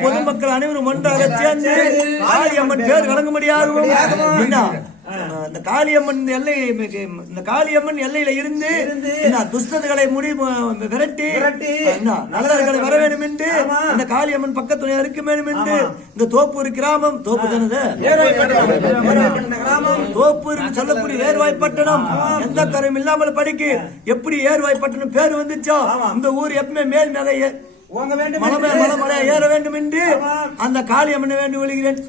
பொதுமக்கள் அனைவரும் ஒன்றாக சேர்ந்து காளியம்மன் பேர் வழங்க முடியாகவும் இந்த காளியம்மன் எல்லை இந்த காளியம்மன் எல்லையில இருந்து துஷ்டர்களை விரட்டி நல்லவர்களை வர வேண்டும் என்று இந்த காளியம்மன் பக்கத்துல இருக்க வேண்டும் என்று இந்த தோப்பூர் கிராமம் தோப்பு தானது தோப்பூர் சொல்லக்கூடிய ஏர்வாய்ப்பட்டணம் எந்த தரம் இல்லாமல் படிக்கு எப்படி ஏர்வாய்ப்பட்டணம் பேர் வந்துச்சோ இந்த ஊர் எப்பவுமே மேல் நகை மலை ஏற வேண்டும் என்று அந்த காளியம்மனை வேண்டி விழுகிறேன்.